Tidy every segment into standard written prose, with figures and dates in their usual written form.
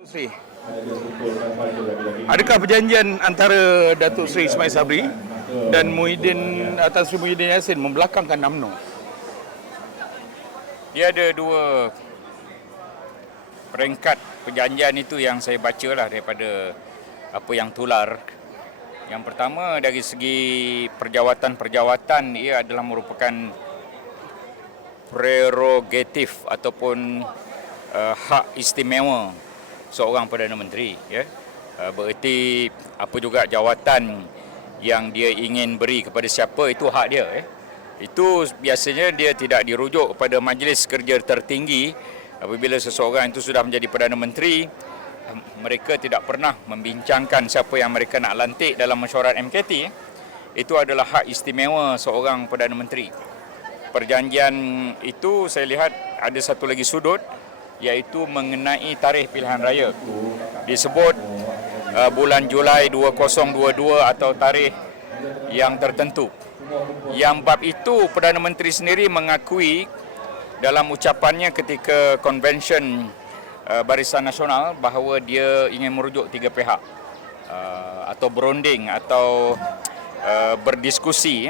Sri, adakah perjanjian antara Datuk Seri Ismail Sabri dan Tan Sri Muhyiddin Yassin membelakangkan UMNO? Dia ada dua peringkat perjanjian itu yang saya baca lah daripada apa yang tular. Yang pertama dari segi perjawatan ia adalah merupakan prerogatif ataupun hak istimewa seorang Perdana Menteri, ya. Bererti apa juga jawatan yang dia ingin beri kepada siapa itu hak dia, ya. Itu biasanya dia tidak dirujuk kepada majlis kerja tertinggi. Apabila seseorang itu sudah menjadi Perdana Menteri, mereka tidak pernah membincangkan siapa yang mereka nak lantik dalam mesyuarat MKT. Itu adalah hak istimewa seorang Perdana Menteri. Perjanjian itu saya lihat ada satu lagi sudut, iaitu mengenai tarikh pilihan raya. Disebut bulan Julai 2022 atau tarikh yang tertentu. Yang bab itu Perdana Menteri sendiri mengakui dalam ucapannya ketika konvensyen Barisan Nasional bahawa dia ingin merujuk tiga pihak atau berunding atau berdiskusi,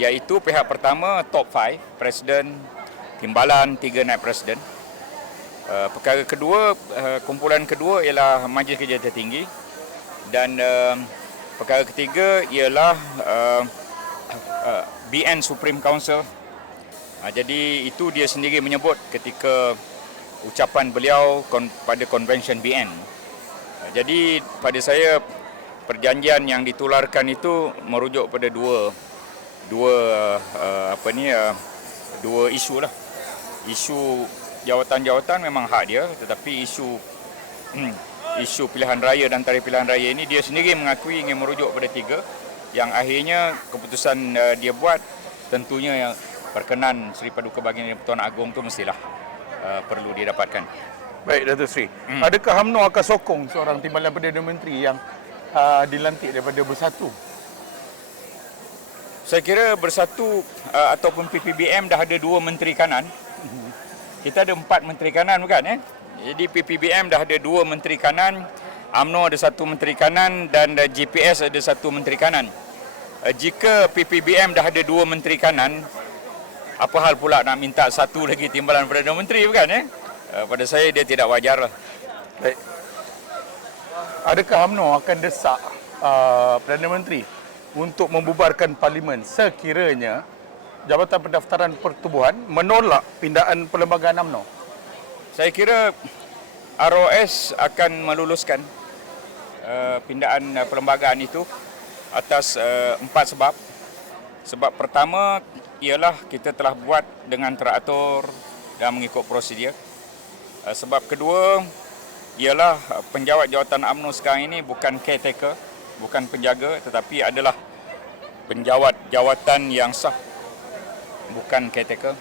iaitu pihak pertama top 5, Presiden, Timbalan, 3 naib Presiden. Perkara kedua, kumpulan kedua ialah Majlis Kerja Tertinggi, dan perkara ketiga ialah BN Supreme Council. Jadi itu dia sendiri menyebut ketika ucapan beliau pada konvensyen BN. Jadi pada saya perjanjian yang ditularkan itu merujuk pada dua isu lah. Isu jawatan-jawatan memang hak dia, tetapi isu pilihan raya dan tarikh pilihan raya ini dia sendiri mengakui ingin merujuk pada tiga, yang akhirnya keputusan dia buat tentunya yang berkenan Seri Paduka Baginda Pertuan Agong tu mestilah perlu didapatkan. Baik, Datuk Seri. Adakah UMNO akan sokong seorang timbalan Perdana Menteri yang dilantik daripada Bersatu? Saya kira Bersatu ataupun PPBM dah ada 2 menteri kanan. Kita ada 4 menteri kanan, bukan, ya? Jadi PPBM dah ada 2 menteri kanan, UMNO ada 1 menteri kanan, dan GPS ada 1 menteri kanan. Jika PPBM dah ada 2 menteri kanan, apa hal pula nak minta 1 lagi timbalan Perdana Menteri, bukan, ya? Pada saya dia tidak wajar lah. Baik. Adakah UMNO akan desak Perdana Menteri untuk membubarkan Parlimen sekiranya Jabatan Pendaftaran Pertubuhan menolak pindaan perlembagaan UMNO? Saya kira ROS akan meluluskan pindaan perlembagaan itu atas 4 sebab. Sebab pertama ialah kita telah buat dengan teratur dan mengikut prosedur. Sebab kedua ialah penjawat jawatan UMNO sekarang ini bukan caretaker, bukan penjaga, tetapi adalah penjawat jawatan yang sah, bukan caretaker.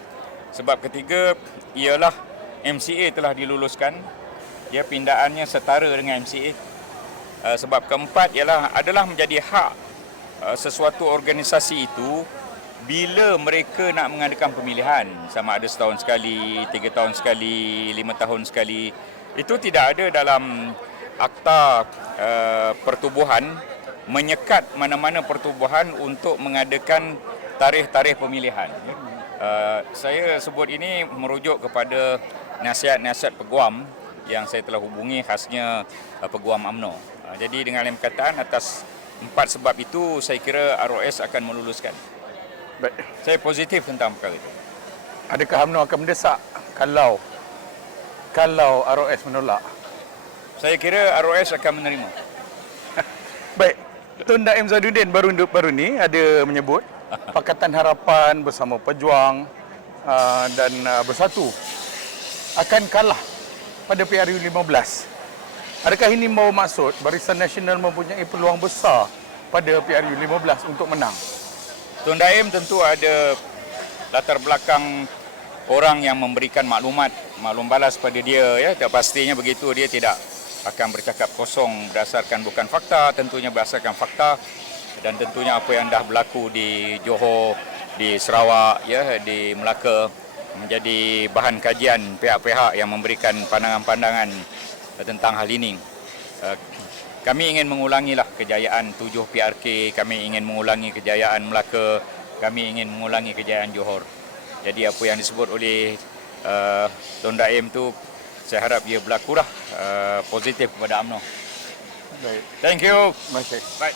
Sebab ketiga ialah MCA telah diluluskan, dia pindaannya setara dengan MCA. Sebab keempat ialah adalah menjadi hak sesuatu organisasi itu bila mereka nak mengadakan pemilihan, sama ada setahun sekali, 3 tahun sekali, 5 tahun sekali. Itu tidak ada dalam akta pertubuhan menyekat mana-mana pertubuhan untuk mengadakan tarikh-tarikh pemilihan. Saya sebut ini merujuk kepada nasihat-nasihat peguam yang saya telah hubungi, khasnya peguam UMNO. Jadi dengan lain perkataan, atas 4 sebab itu saya kira ROS akan meluluskan. Baik. Saya positif tentang perkara itu. Adakah UMNO akan mendesak kalau ROS menolak? Saya kira ROS akan menerima. Baik, Tun Daim Zadudin baru ni ada menyebut Pakatan Harapan bersama Pejuang dan Bersatu akan kalah pada PRU 15. Adakah ini membawa maksud Barisan Nasional mempunyai peluang besar pada PRU 15 untuk menang? Tun Daim tentu ada latar belakang orang yang memberikan maklum balas pada dia, ya. Pastinya begitu, dia tidak akan bercakap kosong berdasarkan bukan fakta, tentunya berdasarkan fakta, dan tentunya apa yang dah berlaku di Johor, di Sarawak, ya, di Melaka menjadi bahan kajian pihak-pihak yang memberikan pandangan-pandangan tentang hal ini. Kami ingin mengulangilah kejayaan 7 PRK, kami ingin mengulangi kejayaan Melaka, kami ingin mengulangi kejayaan Johor. Jadi apa yang disebut oleh Tun Daim tu, saya harap ia berlaku positif kepada UMNO. Baik. Thank you. Terima kasih. Bye.